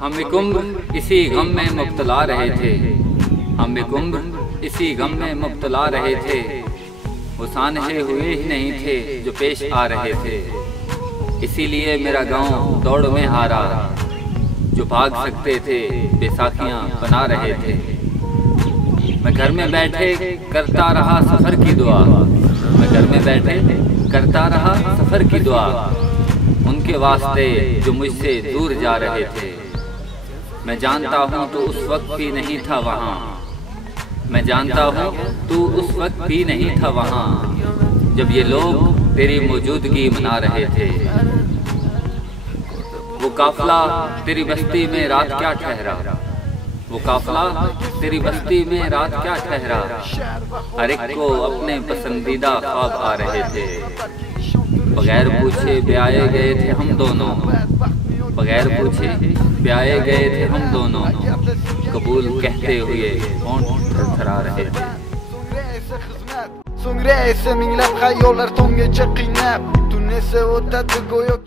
हम एक उम्र इसी गम में मुब्तला रहे थे, हम एक उम्र इसी गम में मुब्तला रहे थे। वो सानहे हुए ही नहीं थे जो पेश आ रहे थे। इसीलिए मेरा गांव दौड़ में हारा, जो भाग सकते थे बेसाखियां बना रहे थे। मैं घर में बैठे करता रहा सफ़र की दुआ, मैं घर में बैठे करता रहा सफ़र की दुआ। उनके वास्ते जो मुझसे दूर जा रहे थे। मैं जानता हूँ तू उस वक्त भी नहीं था वहाँ, मैं जानता हूँ तू उस वक्त भी नहीं था वहाँ, जब ये लोग तेरी मौजूदगी मना रहे थे। वो काफिला तेरी बस्ती में रात क्या ठहरा, वो काफिला तेरी बस्ती में रात क्या ठहरा। हर एक को अपने पसंदीदा ख्वाब आ रहे थे। बगैर पूछे ब्याहे गए थे हम दोनों, बगैर पूछे ब्याहे गए थे हम दोनों। कबूल कहते हुए होंठ थरथरा रहे थे। Sång reser min läpp, jag gör tånget, jag kring näpp. Du näser åt att det går jag